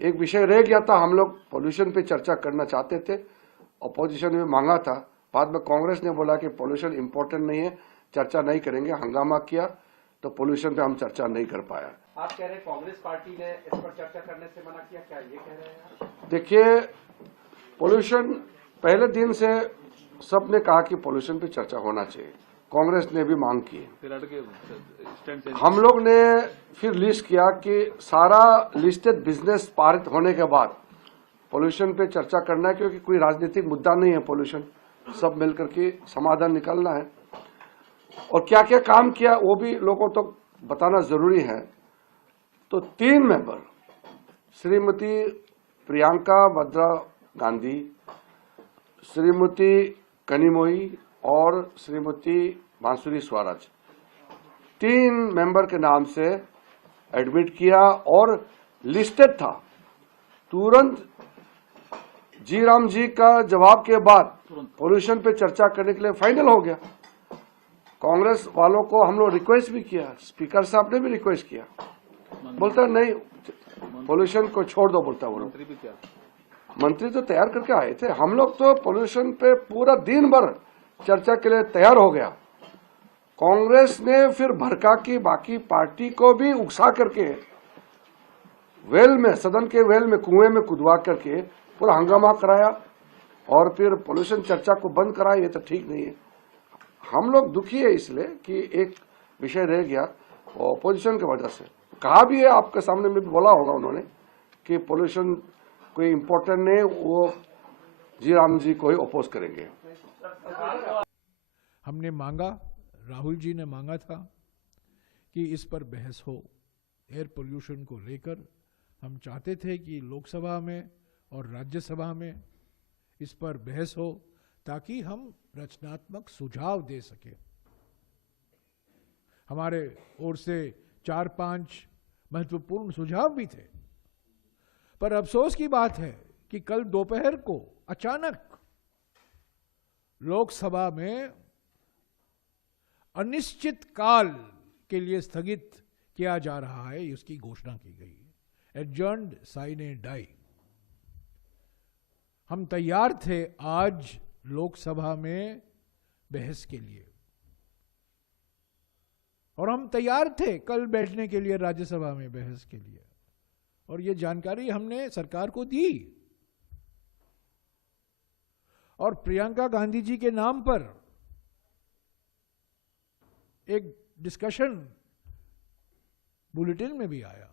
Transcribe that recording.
एक विषय रह गया था, हम लोग पोल्यूशन पे चर्चा करना चाहते थे, अपोजिशन ने मांगा था, बाद में कांग्रेस ने बोला कि पोल्यूशन इंपॉर्टेंट नहीं है, चर्चा नहीं करेंगे, हंगामा किया तो पोल्यूशन पे हम चर्चा नहीं कर पाया। आप कह रहे हैं कांग्रेस पार्टी ने इस पर चर्चा करने से मना किया, क्या ये कह रहे हैं? देखिए, पोल्यूशन पहले दिन से सबने कहा कि पोल्यूशन पे चर्चा होना चाहिए, कांग्रेस ने भी मांग की। हम लोग ने फिर लिस्ट किया कि सारा लिस्टेड बिजनेस पारित होने के बाद पोल्यूशन पे चर्चा करना है, क्योंकि कोई राजनीतिक मुद्दा नहीं है, पोल्यूशन सब मिलकर के समाधान निकालना है। और क्या क्या काम किया वो भी लोगों तक बताना जरूरी है। तो 3 मेंबर, श्रीमती प्रियंका वाड्रा गांधी, श्रीमती कनिमोई और श्रीमती बांसुरी स्वराज, 3 मेंबर के नाम से एडमिट किया और लिस्टेड था। तुरंत जी राम जी का जवाब के बाद पोल्यूशन पे चर्चा करने के लिए फाइनल हो गया। कांग्रेस वालों को हम लोग रिक्वेस्ट भी किया, स्पीकर साहब ने भी रिक्वेस्ट किया, बोलता नहीं पोल्यूशन को छोड़ दो, बोलता वो लोग। मंत्री तो तैयार करके आए थे, हम लोग तो पोल्यूशन पे पूरा दिन भर चर्चा के लिए तैयार हो गया। कांग्रेस ने फिर भड़का की बाकी पार्टी को भी उकसा करके वेल में, सदन के वेल में, कुएं में कुदवा करके पूरा हंगामा कराया और फिर पोल्यूशन चर्चा को बंद कराया। ये तो ठीक नहीं है। हम लोग दुखी है इसलिए कि एक विषय रह गया पोल्यूशन की वजह से। कहा भी है, आपके सामने में भी बोला होगा उन्होंने कि पोल्यूशन कोई इम्पोर्टेंट नहीं, वो जी राम जी को ही अपोज करेंगे। हमने मांगा, राहुल जी ने मांगा था कि इस पर बहस हो। एयर पोल्यूशन को लेकर हम चाहते थे कि लोकसभा में और राज्यसभा में इस पर बहस हो, ताकि हम रचनात्मक सुझाव दे सके। हमारे ओर से 4-5 महत्वपूर्ण सुझाव भी थे, पर अफसोस की बात है कि कल दोपहर को अचानक लोकसभा में अनिश्चित काल के लिए स्थगित किया जा रहा है, इसकी घोषणा की गई है। Adjourned sine die. हम तैयार थे आज लोकसभा में बहस के लिए, और हम तैयार थे कल बैठने के लिए राज्यसभा में बहस के लिए, और ये जानकारी हमने सरकार को दी। और प्रियंका गांधी जी के नाम पर एक डिस्कशन बुलेटिन में भी आया।